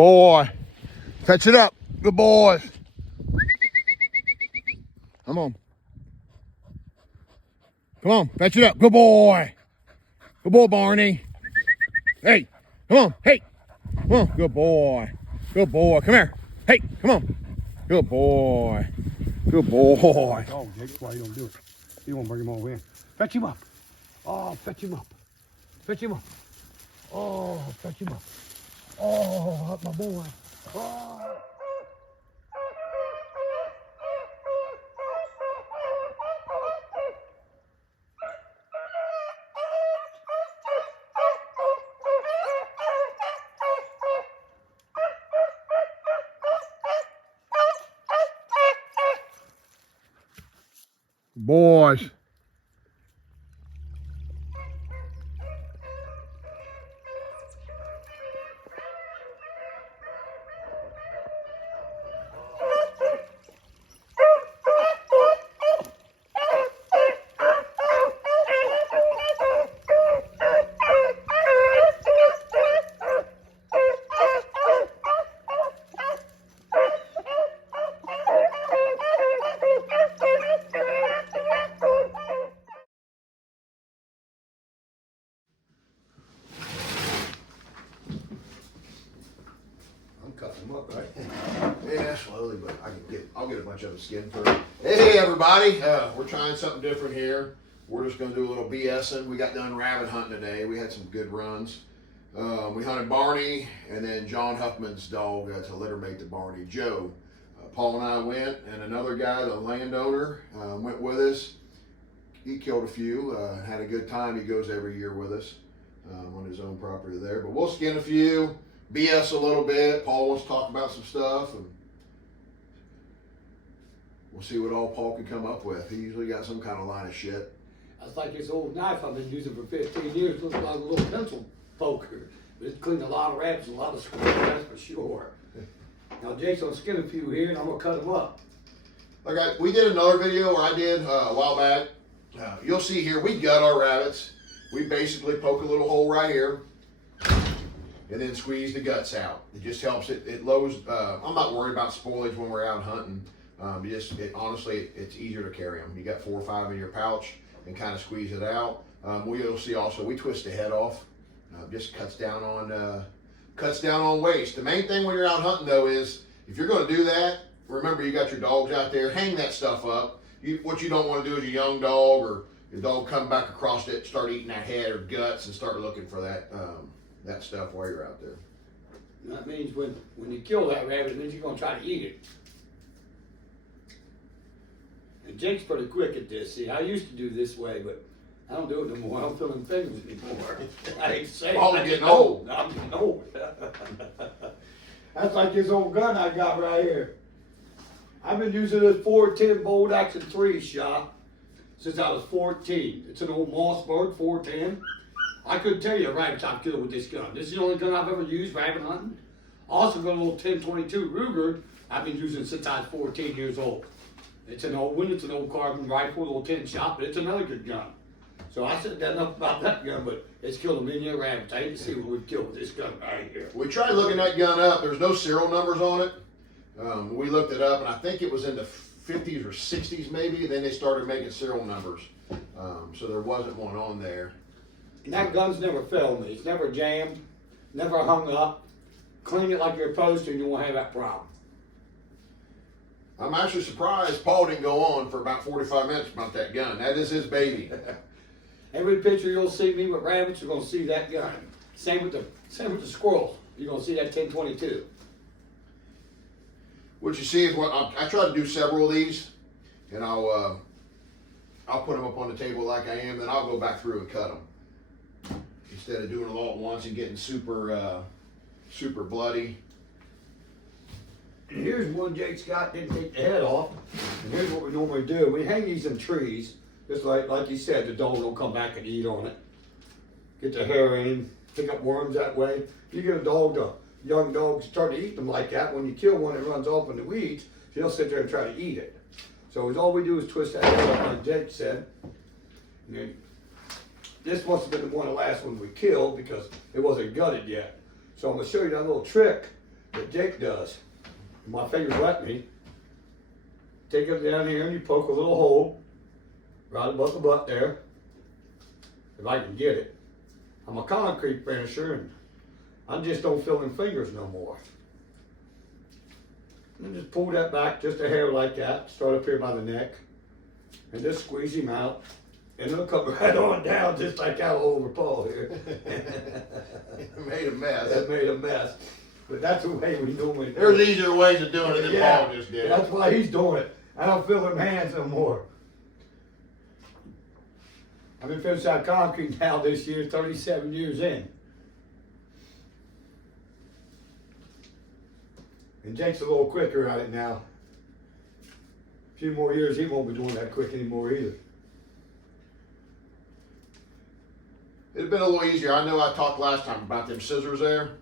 boy. Fetch it up. Good boy. Come on. Come on, fetch it up. Good boy. Good boy, Barney. Hey, come on. Hey, come on. Good boy. Good boy. Come here. Hey, come on. Good boy. Good boy. Oh, Jake, why you don't do it? You won't bring him over in. Fetch him up. Oh, fetch him up. Fetch him up. Oh, fetch him up. Oh, up my boy. Oh. Boys. I'm cutting them up, right? Yeah, slowly, but I'll get a bunch of them skinned first. Hey, everybody, we're trying something different here. We're just gonna do a little BSing. We got done rabbit hunting today. We had some good runs. We hunted Barney and then John Huffman's dog to litter mate to Barney, Joe. Paul and I went, and another guy, the landowner, went with us. He killed a few, had a good time. He goes every year with us on his own property there. But we'll skin a few, BS a little bit. Paul wants to talk about some stuff, and we'll see what all Paul can come up with. He usually got some kind of line of shit. That's like this old knife I've been using for 15 years. Looks like a little pencil poker. But it's cleaned a lot of rabbits, a lot of squirrels, that's for sure. Now Jake's gonna skin a few here, and I'm gonna cut them up. Okay, we did another video where I did a while back. You'll see here, we gut our rabbits. We basically poke a little hole right here and then squeeze the guts out. It just helps it lowers, I'm not worried about spoilage when we're out hunting. Honestly, it's easier to carry them. You got 4 or 5 in your pouch and kind of squeeze it out. You'll see also, we twist the head off. Just cuts down on waste. The main thing when you're out hunting though is, if you're gonna do that, remember you got your dogs out there, hang that stuff up. What you don't want to do is a young dog or your dog come back across it, start eating that head or guts and start looking for that stuff while you're out there. That means when you kill that rabbit, it means you're gonna try to eat it. And Jake's pretty quick at this. See, I used to do this way, but I don't do it no more. I don't feel them fingers anymore. I hate to say it. I'm getting old. I'm getting old. That's like this old gun I got right here. I've been using this 410 bolt action 3 shot since I was 14. It's an old Mossberg 410. I couldn't tell you a rabbit I've killed with this gun. This is the only gun I've ever used rabbit hunting. Also got a little 1022 Ruger I've been using since I was 14 years old. It's an old one, it's an old carbon rifle, little 10 shot, but it's another good gun. So I said that enough about that gun, but it's killed a million rabbits. I hate to see what we've killed with this gun right here. We tried looking that gun up. There's no serial numbers on it. We looked it up, and I think it was in the 50s or 60s maybe. Then they started making serial numbers. So there wasn't one on there. And that gun's never failed me. It's never jammed, never hung up. Clean it like you're supposed to, and you won't have that problem. I'm actually surprised Paul didn't go on for about 45 minutes about that gun. That is his baby. Every picture you'll see me with rabbits, you're gonna see that gun. Same with the squirrels. You're gonna see that 1022. What you see is what I try to do several of these, and I'll put them up on the table like I am, then I'll go back through and cut them instead of doing it all at once and getting super bloody. And here's one Jake's got, didn't take the head off. And here's what we normally do. We hang these in trees, just like you said, the dog will come back and eat on it. Get the hair in, pick up worms that way. You get young dogs start to eat them like that. When you kill one, it runs off in the weeds. He'll sit there and try to eat it. So all we do is twist that head up, like Jake said. And then, this must have been one of the last ones we killed because it wasn't gutted yet. So I'm gonna show you that little trick that Jake does. My fingers let me. Take it down here and you poke a little hole right above the butt there, if I can get it. I'm a concrete finisher and I just don't feel them fingers no more. And just pull that back just a hair like that, start up here by the neck, and just squeeze him out. And it'll come right on down just like our over Paul here. Made a mess. That made a mess. But that's the way we normally do There's it. easier ways of doing it than Paul just did. That's why he's doing it. I don't feel them hands no more. I've been finishing out concrete now this year, 37 years in. And Jake's a little quicker at it now. A few more years, he won't be doing that quick anymore either. It'd been a little easier. I know I talked last time about them scissors there.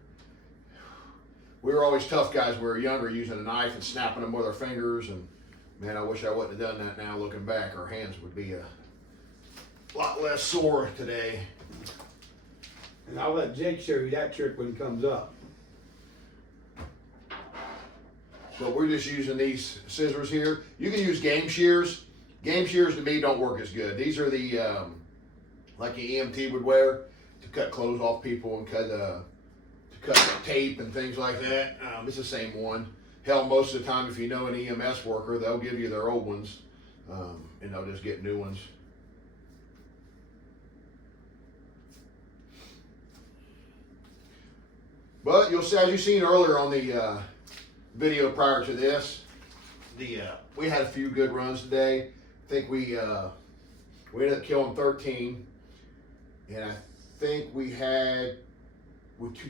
We were always tough guys when we were younger, using a knife and snapping them with our fingers. And man, I wish I wouldn't have done that now looking back. Our hands would be a lot less sore today. And I'll let Jake show you that trick when he comes up. But we're just using these scissors here. You can use game shears. Game shears to me don't work as good. These are the like an EMT would wear to cut clothes off people and to cut tape and things like that. It's the same one. Hell, most of the time, if you know an EMS worker, they'll give you their old ones, and they'll just get new ones. But you'll see, as you've seen earlier on the video prior to this, we had a few good runs today. I think we ended up killing 13, and I think we had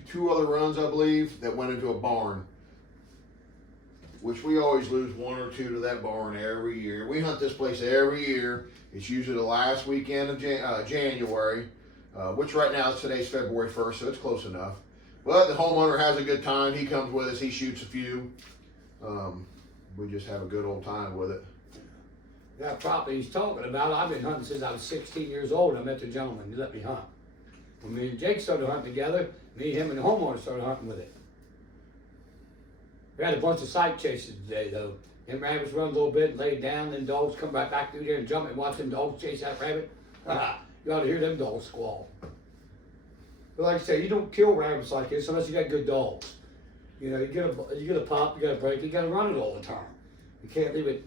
two other runs, I believe, that went into a barn, which we always lose one or two to that barn every year. We hunt this place every year. It's usually the last weekend of January, which right now is today's February 1st, so it's close enough. But the homeowner has a good time. He comes with us. He shoots a few. We just have a good old time with it. That property he's talking about, I've been hunting since I was 16 years old. I met the gentleman who let me hunt. When me and Jake started hunting together, me, him, and the homeowner started hunting with it. We had a bunch of sight chases today, though. Them rabbits run a little bit, lay down, then dogs come right back through there and jump and watch them dogs chase that rabbit. You ought to hear them dogs squall. But like I say, you don't kill rabbits like this unless you got good dogs. You know, you get a pop, you got a break, you got to run it all the time. You can't leave it,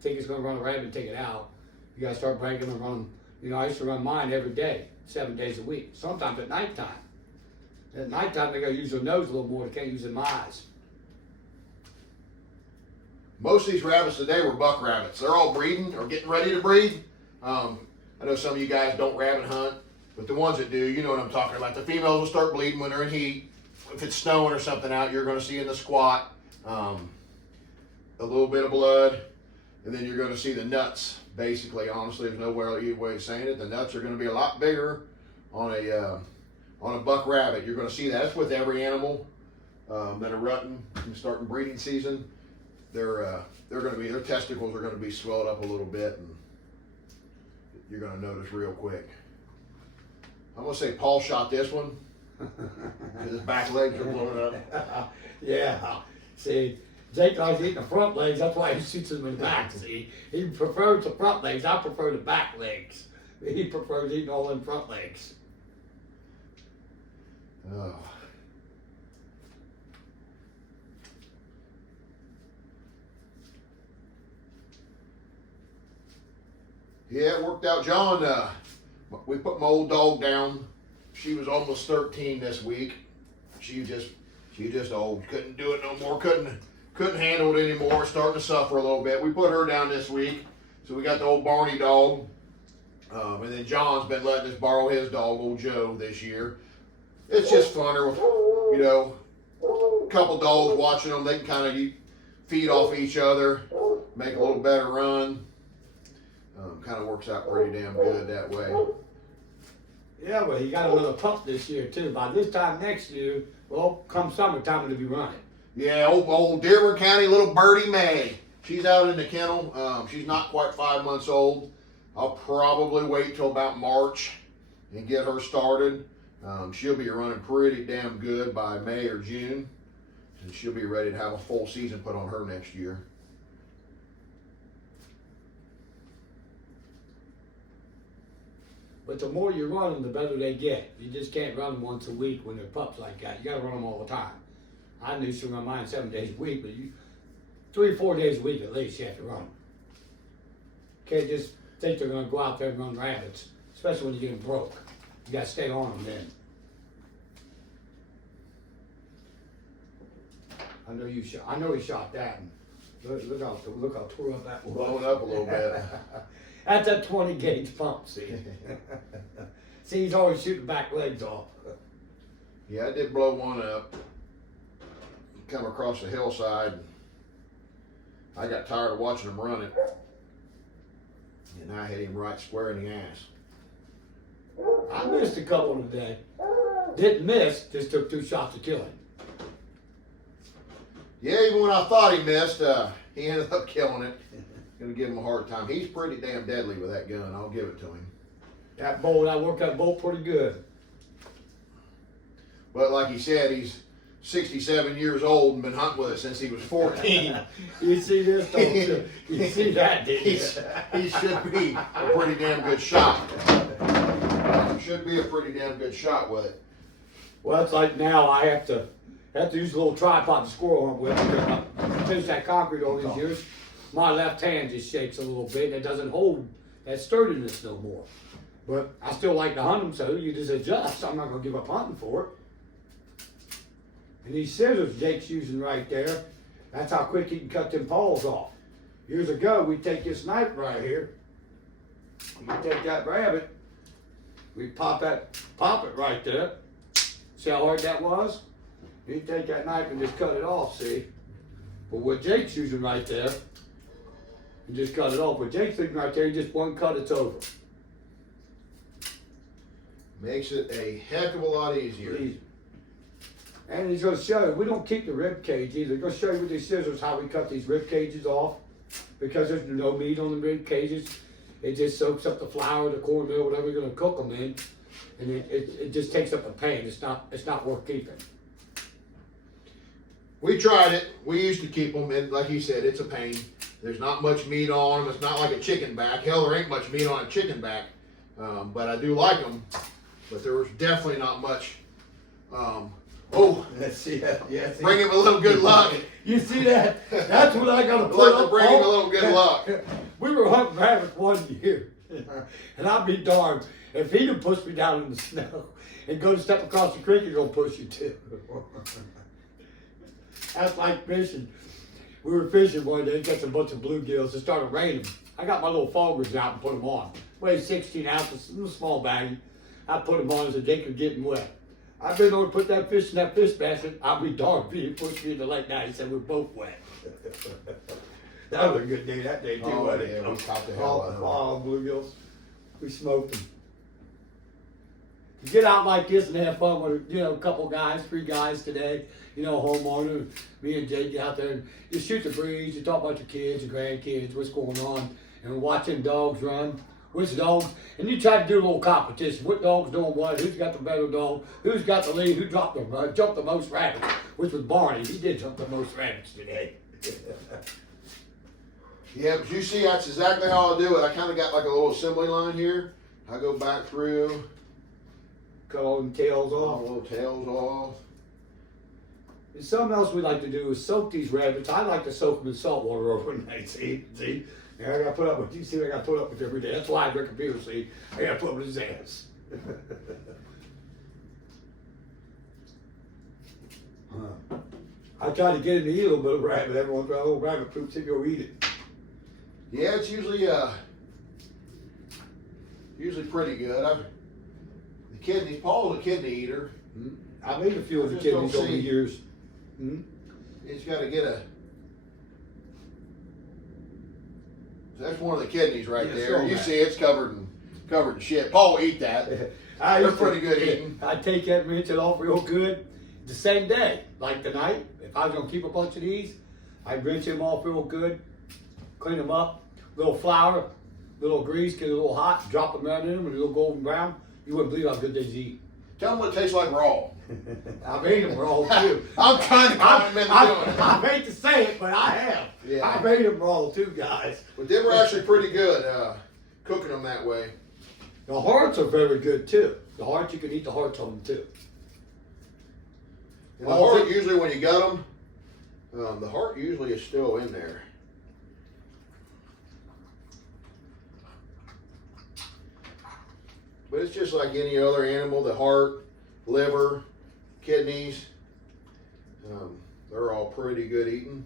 think it's going to run a rabbit and take it out. You got to start breaking and running. I used to run mine every day, 7 days a week, sometimes at nighttime. At nighttime, they got to use their nose a little more. They can't use their eyes. Most of these rabbits today were buck rabbits. They're all breeding or getting ready to breed. I know some of you guys don't rabbit hunt, but the ones that do, you know what I'm talking about. The females will start bleeding when they're in heat. If it's snowing or something out, you're going to see in the squat a little bit of blood, and then you're going to see the nuts. Basically, honestly, there's no way of saying it. The nuts are going to be a lot bigger on a buck rabbit. You're going to see that. That's with every animal that are rutting and starting breeding season. Their testicles are going to be swelled up a little bit, and you're going to notice real quick. I'm going to say Paul shot this one. His back legs are blowing up. Yeah. See, Jake likes eating the front legs. That's why he shoots them in the back. See, he prefers the front legs. I prefer the back legs. He prefers eating all them front legs. Oh. Yeah, it worked out, John. We put my old dog down. She was almost 13 this week. She just old. Couldn't do it no more. Couldn't handle it anymore. Starting to suffer a little bit. We put her down this week. So we got the old Barney dog. And then John's been letting us borrow his dog, old Joe, this year. It's just funner with, a couple dogs watching them. They can kind of feed off each other, make a little better run. Kind of works out pretty damn good that way. Yeah, but he got another pup this year, too. By this time next year, well, come summertime, it'll be running. Yeah, old Dearborn County little Birdie Mae. She's out in the kennel. She's not quite 5 months old. I'll probably wait till about March and get her started. She'll be running pretty damn good by May or June. And she'll be ready to have a full season put on her next year. But the more you run them, the better they get. You just can't run them once a week when they're pups like that. You got to run them all the time. I used to run mine 7 days a week, but 3 or 4 days a week at least you have to run them. Can't just think they're going to go out there and run rabbits, especially when you get them broke. You got to stay on them then. I know he shot that. And look how tore up that was. Blowing up a little bit. That's a 20 gauge pump, see. See, he's always shooting back legs off. Yeah, I did blow one up. Come across the hillside. I got tired of watching him run it. And I hit him right square in the ass. I missed a couple today. Didn't miss, just took 2 shots to kill him. Yeah, even when I thought he missed, he ended up killing it. Gonna give him a hard time. He's pretty damn deadly with that gun. I'll give it to him. That bolt, I worked that bolt pretty good. But like he said, he's 67 years old and been hunting with us since he was 14. You see this, don't you? You see that, didn't you? He should be a pretty damn good shot. Should be a pretty damn good shot with it. Well, it's like now I have to use a little tripod to squirrel hunt with because I finished that concrete all these years. My left hand just shakes a little bit and it doesn't hold that sturdiness no more. But I still like to hunt them, so you just adjust. I'm not going to give up hunting for it. And these scissors Jake's using right there, that's how quick he can cut them paws off. Years ago, we take this knife right here, we take that rabbit, we pop it right there. See how hard that was? You take that knife and just cut it off, see? But what Jake's using right there, you just cut it off. But Jake's using right there, just one cut, it's over. Makes it a heck of a lot easier. Easy. And he's going to show you, we don't keep the rib cage either. He's going to show you with these scissors how we cut these rib cages off. Because there's no meat on the rib cages. It just soaks up the flour, the cornmeal, whatever you're going to cook them in. And it just takes up the pan. It's not worth keeping. We tried it. We used to keep them, and like he said, it's a pain. There's not much meat on them. It's not like a chicken back. Hell, there ain't much meat on a chicken back. But I do like them. But there was definitely not much. Let's see that. Yeah, see. Bring him a little good luck. You see that? That's what I got to I'd put like up. to bring him a little good luck. We were hunting rabbits one year, and I'd be darned if he'd have pushed me down in the snow and go to step across the creek, he's gonna push you too. That's like fishing. We were fishing one day, got a bunch of bluegills. It started raining. I got my little foggers out and put them on. Weighed 16 ounces, a little small baggie. I put them on so they could get them wet. I've been over to put that fish in that fish basket. I'll be darned if he pushed me in the lake night. He said we're both wet. That was a good day that day too, wasn't it? Yeah, we caught the hell out of them. All bluegills. We smoked them. To get out like this and have fun with, a couple guys, 3 guys today, homeowner, me and Jake get out there and you shoot the breeze, you talk about your kids, your grandkids, what's going on, and watching dogs run. Which dogs, and you try to do a little competition. What dog's doing what? Who's got the better dog? Who's got the lead? Who jumped the most rabbits? Which was Barney. He did jump the most rabbits today. Yeah, but you see, that's exactly how I do it. I kind of got like a little assembly line here. I go back through, Cut all them tails all off. the little tails off. And something else we like to do is soak these rabbits. I like to soak them in salt water overnight. See? And I got to put up with, you see what I got to put up with every day. That's why I drink a beer, see? I got to put up with his ass. I try to get him to eat a little bit of rabbit every once in a while. A little rabbit poops, he'll go eat it. Yeah, it's usually pretty good. The kidney, Paul's a kidney eater. I've eaten a few of the I just don't kidneys over the see- years. He's got to get a. That's one of the kidneys right Yeah, there. so You that. see, it's covered in shit. Paul will eat that. They're pretty good eating. I take that, rinse it off real good the same day. Like tonight, if I was gonna keep a bunch of these, I'd rinse them off real good, clean them up, little flour, little grease, get a little hot, drop them right in them, and a little golden brown. You wouldn't believe how good they eat. Tell them what it tastes like raw. I made them raw too. I'm trying to calm him into doing it. I hate to say it, but I have. Yeah. I made them raw too, guys. But they were actually pretty good cooking them that way. The hearts are very good too. The hearts, you can eat the hearts on them too. And the heart, usually when you gut them, the heart usually is still in there. But it's just like any other animal, the heart, liver, kidneys, they're all pretty good eating.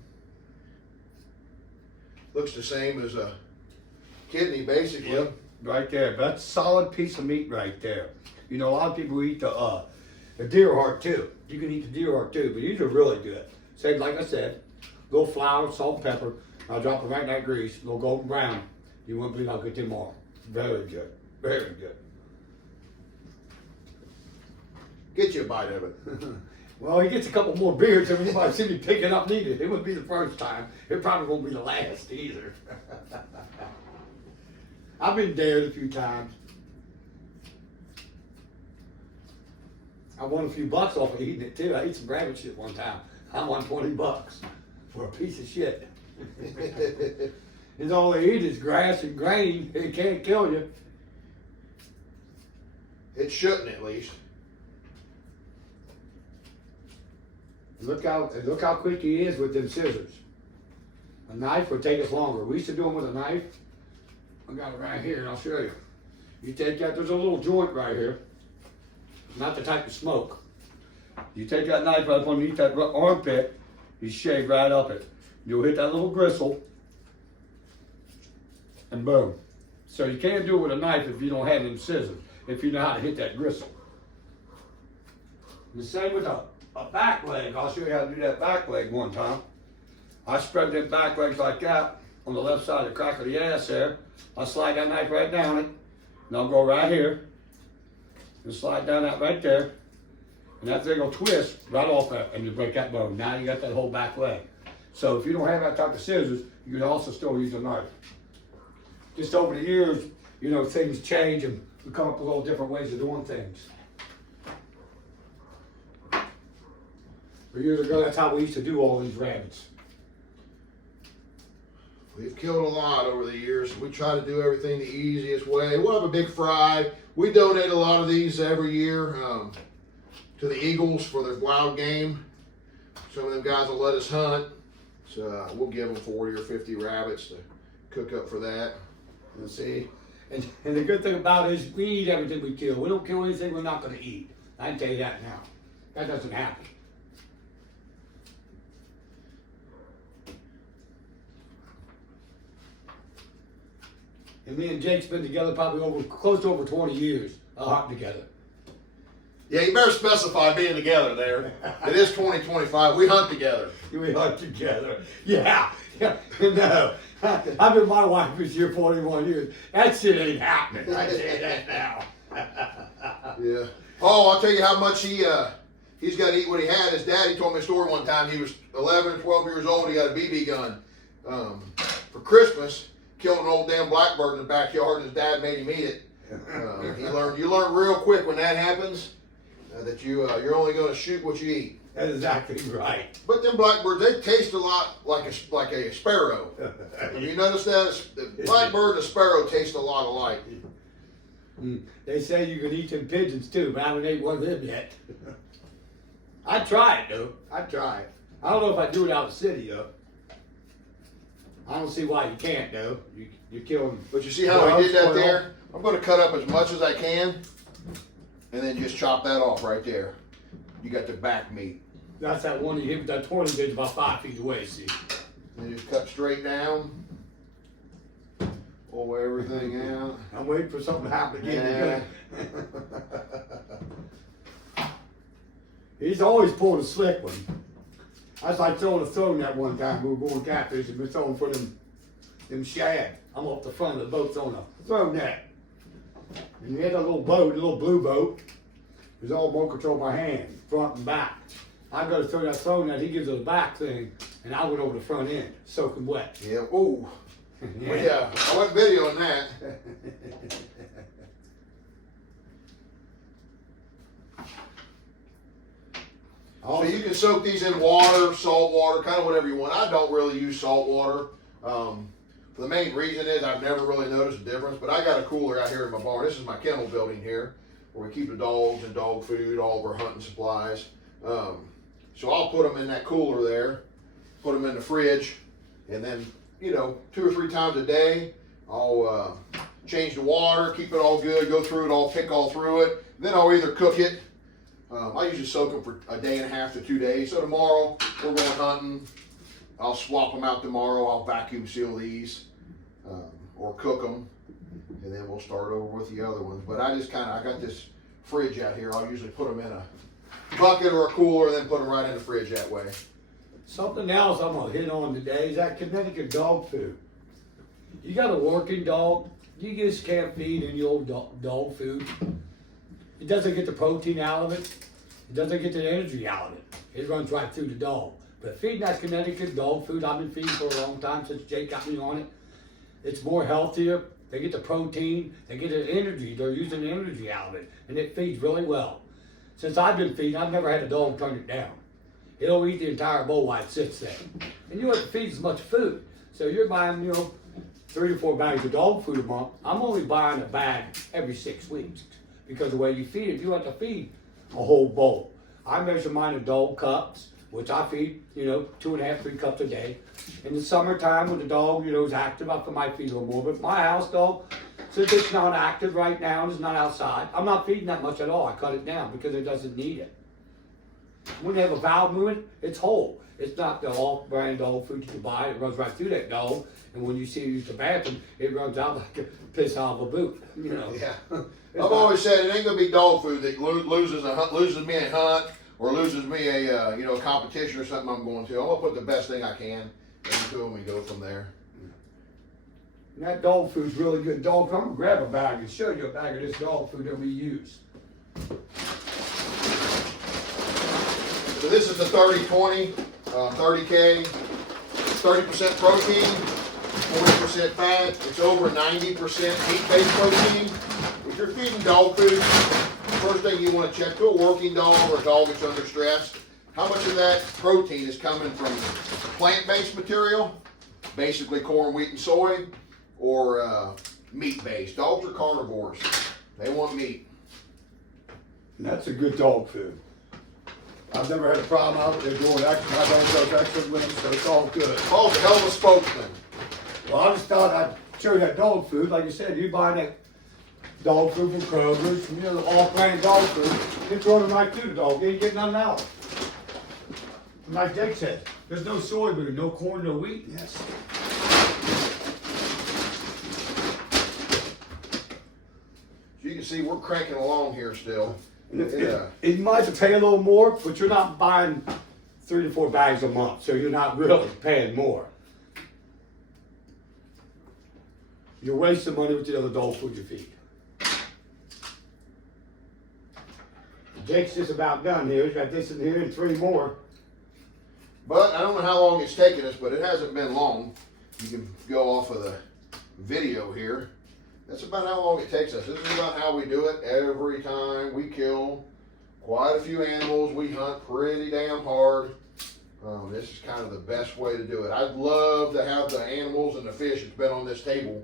Looks the same as a kidney, basically. Yep, right there. That's a solid piece of meat right there. You know, a lot of people eat the deer heart too. You can eat the deer heart too, but these are really good. Same, like I said, little flour, salt, and pepper. I'll drop them right in that grease, a little golden brown. You won't believe how good them are. Very good, very good. Get you a bite of it. Well, he gets a couple more beers, and you might see me picking up needed. It wouldn't be the first time. It probably won't be the last either. I've been dared a few times. I won a few bucks off of eating it too. I ate some rabbit shit one time. I won $20 for a piece of shit. It's all they eat is grass and grain. It can't kill you. It shouldn't, at least. Look how quick he is with them scissors. A knife would take us longer. We used to do them with a knife. I got it right here, and I'll show you. You take that, there's a little joint right here. Not the type of smoke. You take that knife right up underneath that armpit, you shave right up it. You'll hit that little gristle, and boom. So you can't do it with a knife if you don't have them scissors, if you know how to hit that gristle. The same with a back leg. I'll show you how to do that back leg one time. I spread them back legs like that on the left side of the crack of the ass there. I'll slide that knife right down it, and I'll go right here and slide down that right there, and that thing will twist right off that, and you break that bone. Now you got that whole back leg. So if you don't have that type of scissors, you can also still use a knife. Just over the years, you know, things change and we come up with all different ways of doing things. Years ago, that's how we used to do all these rabbits. We've killed a lot over the years. We try to do everything the easiest way. We'll have a big fry. We donate a lot of these every year to the Eagles for their wild game. Some of them guys will let us hunt. So we'll give them 40 or 50 rabbits to cook up for that. You see? And the good thing about it is we eat everything we kill. We don't kill anything we're not going to eat. I can tell you that now. That doesn't happen. And me and Jake's been together probably close to over 20 years, hunting together. Yeah, you better specify being together there. It is 2025. We hunt together. We hunt together. Yeah. No. I've been my wife was here 41 years. That shit ain't happening. I tell you that now. Yeah. Oh, I'll tell you how much he's got to eat what he had. His daddy told me a story one time. He was 11 or 12 years old. He got a BB gun for Christmas. Killed an old damn blackbird in the backyard, and his dad made him eat it. You learn real quick when that happens that you're only going to shoot what you eat. That's exactly right. But them blackbirds, they taste a lot like a sparrow. Have you noticed that? The blackbird and a sparrow taste a lot alike. They say you can eat them pigeons too, but I haven't ate one of them yet. I'd try it though. I'd try it. I don't know if I'd do it out of the city though. I don't see why you can't though. You're killing. But you see how I did that there? I'm going to cut up as much as I can, and then just chop that off right there. You got the back meat. That's that one you hit with that 20 gauge about 5 feet away, see? And just cut straight down. Pull everything out. I'm waiting for something to happen again. Yeah. He's always pulled a slick one. I was like throwing a throw net one time. We were going catfishing. We were throwing for them shad. I'm up the front of the boat throwing a throw net. And he had a little boat, a little blue boat. It was all boat controlled by hand, front and back. I go to throw that throw net. He gives us a back thing, and I went over the front end, soaking wet. Yeah. Ooh. Yeah. Well, yeah. I went video on that. So you can soak these in water, salt water, kind of whatever you want. I don't really use salt water. For the main reason is I've never really noticed a difference, but I got a cooler out here in my barn. This is my kennel building here, where we keep the dogs and dog food, all of our hunting supplies. So I'll put them in that cooler there, put them in the fridge, and then, 2 or 3 times a day, I'll change the water, keep it all good, go through it all, pick all through it. Then I'll either cook it. I usually soak them for a day and a half to 2 days. So tomorrow we're going hunting. I'll swap them out tomorrow. I'll vacuum seal these or cook them, and then we'll start over with the other ones. But I got this fridge out here. I'll usually put them in a bucket or a cooler, and then put them right in the fridge that way. Something else I'm gonna hit on today is that Connecticut dog food. You got a working dog, you just can't feed any old dog food. It doesn't get the protein out of it. It doesn't get the energy out of it. It runs right through the dog. But feeding that Connecticut dog food, I've been feeding for a long time since Jake got me on it. It's more healthier. They get the protein. They get the energy. They're using the energy out of it. And it feeds really well. Since I've been feeding, I've never had a dog turn it down. It'll eat the entire bowl while it sits there. And you don't have to feed as much food. So you're buying, 3 to 4 bags of dog food a month. I'm only buying a bag every 6 weeks. Because the way you feed it, you have to feed a whole bowl. I measure mine in dog cups, which I feed, 2.5, 3 cups a day. In the summertime, when the dog, is active, I might feed a little more. But my house dog, since it's not active right now and it's not outside, I'm not feeding that much at all. I cut it down because it doesn't need it. When they have a bowel movement, it's whole. It's not the off-brand dog food you can buy. It runs right through that dog. And when you see it use the bathroom, it runs out like a piss out of a boot. Yeah. I've always said it ain't gonna be dog food that loses me a hunt or loses me a competition or something I'm going to. I'm gonna put the best thing I can into them and go from there. And that dog food's really good. Dog, I'm gonna grab a bag and show you a bag of this dog food that we use. So this is the 30-20, 30K, 30% protein, 40% fat. It's over 90% meat-based protein. If you're feeding dog food, first thing you want to check to a working dog or a dog that's under stress, how much of that protein is coming from plant-based material, basically corn, wheat, and soy, or meat-based. Dogs are carnivores. They want meat. And that's a good dog food. I've never had a problem out there doing extra. My dog does extra with them, so it's all good. Paul's a hell of a spokesman. Well, I just thought I'd show you that dog food. Like you said, you buy that dog food from Kroger's, the off-brand dog food, it's running right through the dog. You ain't getting nothing out of it. Like Jake said, there's no soybean, no corn, no wheat. Yes. You can see we're cranking along here still. And you might have to pay a little more, but you're not buying 3 to 4 bags a month, so you're not really paying more. You're wasting money with the other dog food you feed. Jake's just about done here. He's got this in here and 3 more. But I don't know how long it's taken us, but it hasn't been long. You can go off of the video here. That's about how long it takes us. This is about how we do it every time. We kill quite a few animals. We hunt pretty damn hard. This is kind of the best way to do it. I'd love to have the animals and the fish that's been on this table.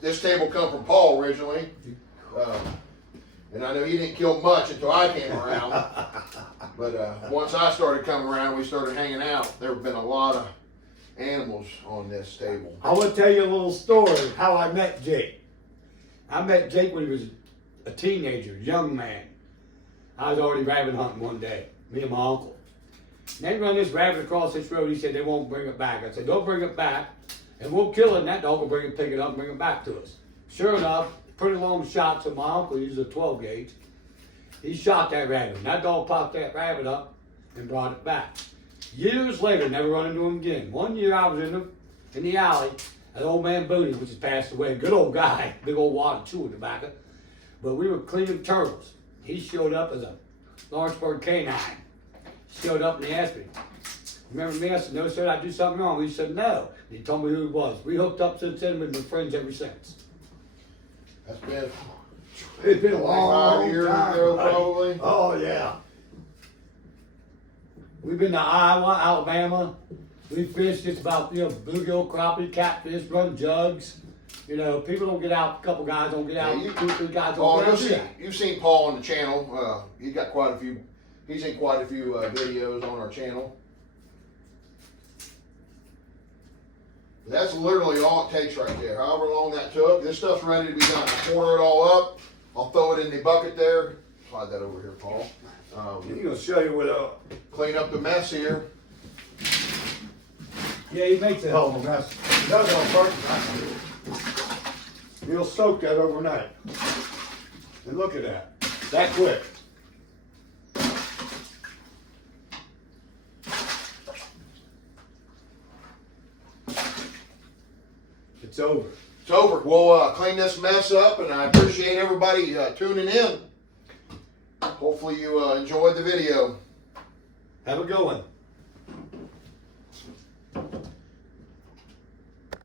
This table come from Paul originally. And I know he didn't kill much until I came around. But once I started coming around, we started hanging out. There have been a lot of animals on this table. I want to tell you a little story of how I met Jake. I met Jake when he was a teenager, young man. I was already rabbit hunting one day, me and my uncle. And they run this rabbit across this road. He said they won't bring it back. I said, don't bring it back, and we'll kill it, and that dog will pick it up and bring it back to us. Sure enough, pretty long shot, so my uncle used a 12 gauge. He shot that rabbit, and that dog popped that rabbit up and brought it back. Years later, never run into him again. One year I was in the alley, an old man Booty, which has passed away, good old guy, big old wad of chewing tobacco. But we were cleaning turtles. He showed up as a Lawrenceburg canine. Showed up and he asked me, remember me? I said, no, sir, I do something wrong. He said, no. And he told me who he was. We hooked up since then. We've been friends ever since. That's been It's been a long 5 years time, ago, buddy. probably. Oh, yeah. We've been to Iowa, Alabama. We fished just about, bluegill, crappie, catfish, run jugs. People don't get out. A couple guys don't get out. Yeah, 2 or 3 guys Paul, don't get out. you've seen Paul on the channel. He's got quite a few. He's in quite a few videos on our channel. That's literally all it takes right there. However long that took, this stuff's ready to be done. I quarter it all up. I'll throw it in the bucket there. Slide that over here, Paul. He's gonna show you what. Clean up the mess here. Yeah, he makes a hell of a mess. He does it on purpose. He'll soak that overnight. And look at that. That quick. It's over. It's over. We'll clean this mess up, and I appreciate everybody tuning in. Hopefully you enjoyed the video. Have a good one.